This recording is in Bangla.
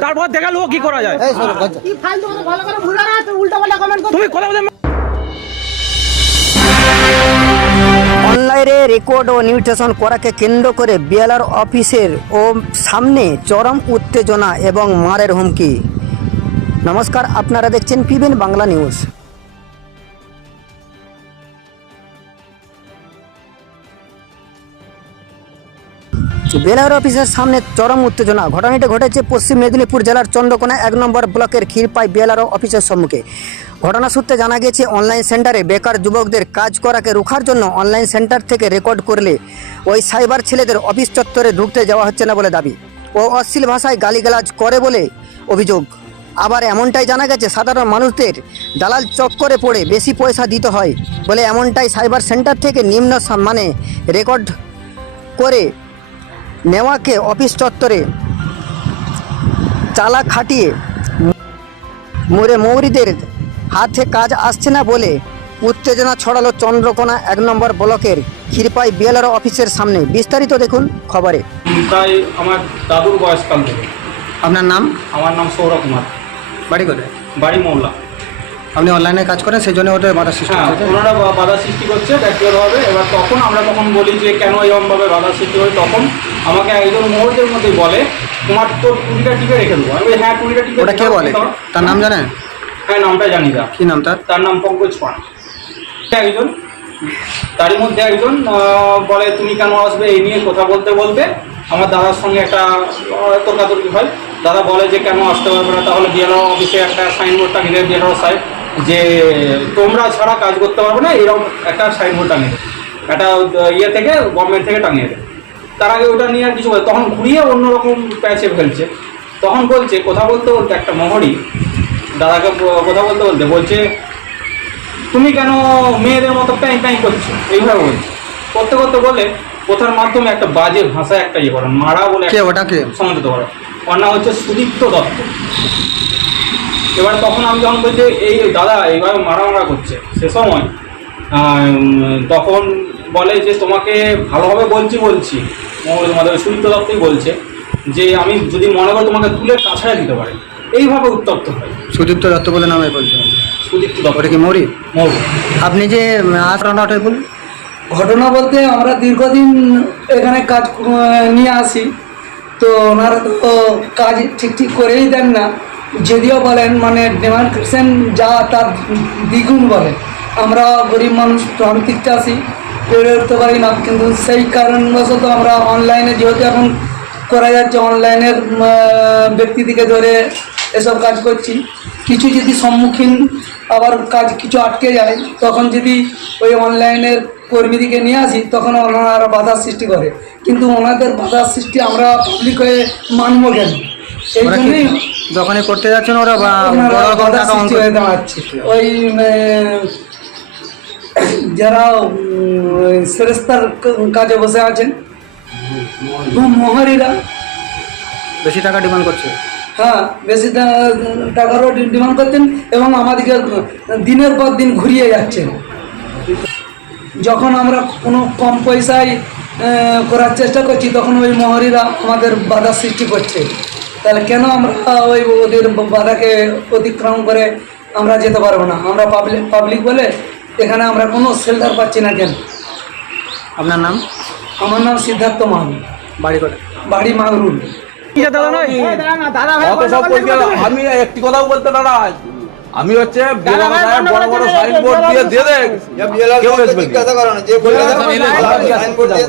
তারপর কি করা অনলাইনে রেকর্ড ও নিউট্রেশন করাকে কেন্দ্র করে বিএলআর অফিসের ও সামনে চরম উত্তেজনা এবং মারের হুমকি। নমস্কার, আপনারা দেখছেন পিবেন বাংলা নিউজ। বেলার অফিসের সামনে চরম উত্তেজনা। ঘটনাটি ঘটেছে পশ্চিম মেদিনীপুর জেলার চন্দ্রকোনা এক নম্বর ব্লকের ক্ষীরপাই বিএলআর অফিসের সম্মুখে। ঘটনা সূত্রে জানা গেছে, অনলাইন সেন্টারে বেকার যুবকদের কাজ করাকে রোখার জন্য অনলাইন সেন্টার থেকে রেকর্ড করলে ওই সাইবার ছেলেদের অফিস চত্বরে ঢুকতে যাওয়া হচ্ছে না বলে দাবি। ও অশ্লীল ভাষায় গালিগালাজ করে বলে অভিযোগ। আবার এমনটাই জানা গেছে, সাধারণ মানুষদের দালাল চক্করে পড়ে বেশি পয়সা দিতে হয় বলে এমনটাই সাইবার সেন্টার থেকে নিম্ন সম্মানে রেকর্ড করে নেওয়াকে অফিস চত্বরে চালা খাটিয়ে মোরে মৌরিদের হাতে কাজ আসছে না বলে উত্তেজনা ছড়ালো চন্দ্রকোনা এক নম্বর ব্লকের ক্ষীরপাই বিএলআর অফিসের সামনে। বিস্তারিত দেখুন খবরে। আমার দাদুর বয়সকাল থেকে। আপনার নাম? আমার নাম সৌরভ কুমার। বাড়ি কোথায়? বাড়ি মোল্লা আপনি অনলাইনে কাজ করেন সেই জন্য ওটা বাধা সৃষ্টি হ্যাঁ ওনারা বাধা সৃষ্টি করছে ব্যক্তিগতভাবে। এবার তখন আমরা তখন বলি যে কেন এরকমভাবে বাধা সৃষ্টি হয় তখন আমাকে একজন মুহূর্তের মধ্যে বলে তোমার তোর টুলিটা টিপে রেখে দেবো। আমি হ্যাঁ টুলিটা টিপে ওটা কে বলে। তার নাম জানেন? হ্যাঁ নামটা জানি না। কি নাম তার? তার নাম পঙ্কজ পান একজন। তারই মধ্যে একজন বলে তুমি কেন আসবে? এই নিয়ে কথা বলতে বলতে আমার দাদার সঙ্গে একটা তর্কাতর্কি হয়। দাদা বলে যে কেন আসতে পারবে না? তাহলে বিএলও অফিসে একটা সাইনবোর্ড টাঙিয়ে বিএলও সাহেব যে তোমরা ছাড়া কাজ করতে পারবে না। এরকম একটা সাইনবোর্ড টাঙিয়ে একটা ইয়ে থেকে গভর্নমেন্ট থেকে টাঙিয়ে দেয় তার আগে ওটা নিয়ে আর কিছু বলে তখন ঘুরিয়ে অন্যরকম প্যাচে ফেলছে। তখন বলছে কথা বলতে বলতে একটা মহরি দাদাকে কথা বলতে বলতে বলছে তুমি কেন মেয়েদের মতো প্যাঁ প্যাঁ করছ? এইভাবে বলছে। করতে করতে বলে কথার মাধ্যমে একটা বাজে ভাষায় একটা ইয়ে করেন মারা বলে কে ওটা কে? সমাজিত করে। ওর নাম হচ্ছে সুদীপ্ত দত্ত। এবার তখন আমি যখন বলছি এই দাদা এইভাবে মারা মারা করছে। সে সময় তখন বলে যে তোমাকে ভালোভাবে বলছি বলছি। আমাদের সুদীপ্ত দত্তই বলছে যে আমি যদি মনে করি তোমাকে তুলে কাছাড়ে দিতে পারে। এইভাবে উত্তপ্ত হয়। সুদীপ্ত দত্ত বলে নামে বলছেন সুদীপ্ত দত্ত। ওটা কি মরি? মৌল আপনি যে আসানটা বলুন। ঘটনা বলতে আমরা দীর্ঘদিন এখানে কাজ নিয়ে আসি। তো ওনারা তো কাজ ঠিক ঠিক করেই দেন না। যদিও বলেন মানে ডেমার্কেশন যা তার দ্বিগুণ বলে। আমরা গরিব মানুষ প্রান্তিক চাষি পেরে উঠতে পারি না। কিন্তু সেই কারণবশত আমরা অনলাইনে যেহেতু এখন করা যাচ্ছে অনলাইনের ব্যক্তি থেকে ধরে এসব কাজ করছি। কিছু যদি সম্মুখীন আবার কাজ কিছু আটকে যায় তখন যদি ওই অনলাইনের কর্মীদিকে নিয়ে আসি তখন ওনারা বাধা সৃষ্টি করে। কিন্তু ওনাদের বাধার সৃষ্টি আমরা পাবলিক হয়ে মানব কেন? এই জন্যই যখনই করতে যাচ্ছেন ওরা বাধা সৃষ্টি হয়ে দাঁড়াচ্ছে। ওই যারা সেরেস্তার কাজে বসে আছেন মহারিরা। বেশি টাকা ডিমান্ড করছে? হ্যাঁ বেশি টাকারও ডিমান্ড করছেন এবং আমাদেরকে দিনের পর দিন ঘুরিয়ে যাচ্ছেন। যখন আমরা কোনো কম পয়সায় করার চেষ্টা করছি তখন ওই মহরীরা আমাদের বাধা সৃষ্টি করছে। তাহলে কেন আমরা ওই ওদের বাধাকে অতিক্রম করে আমরা যেতে পারব না? আমরা পাবলিক পাবলিক বলে এখানে আমরা কোনো শেল্টার পাচ্ছি না কেন আপনার নাম আমার নাম সিদ্ধার্থ মাহুল বাড়ি কোথায় বাড়ি মাগরুল দাদা দাদা গেলে আমি একটি কথাও বলতে না আমি হচ্ছে বড় বড় সাইনবোর্ড দিয়ে দিয়ে দেখ কেউ আসবে?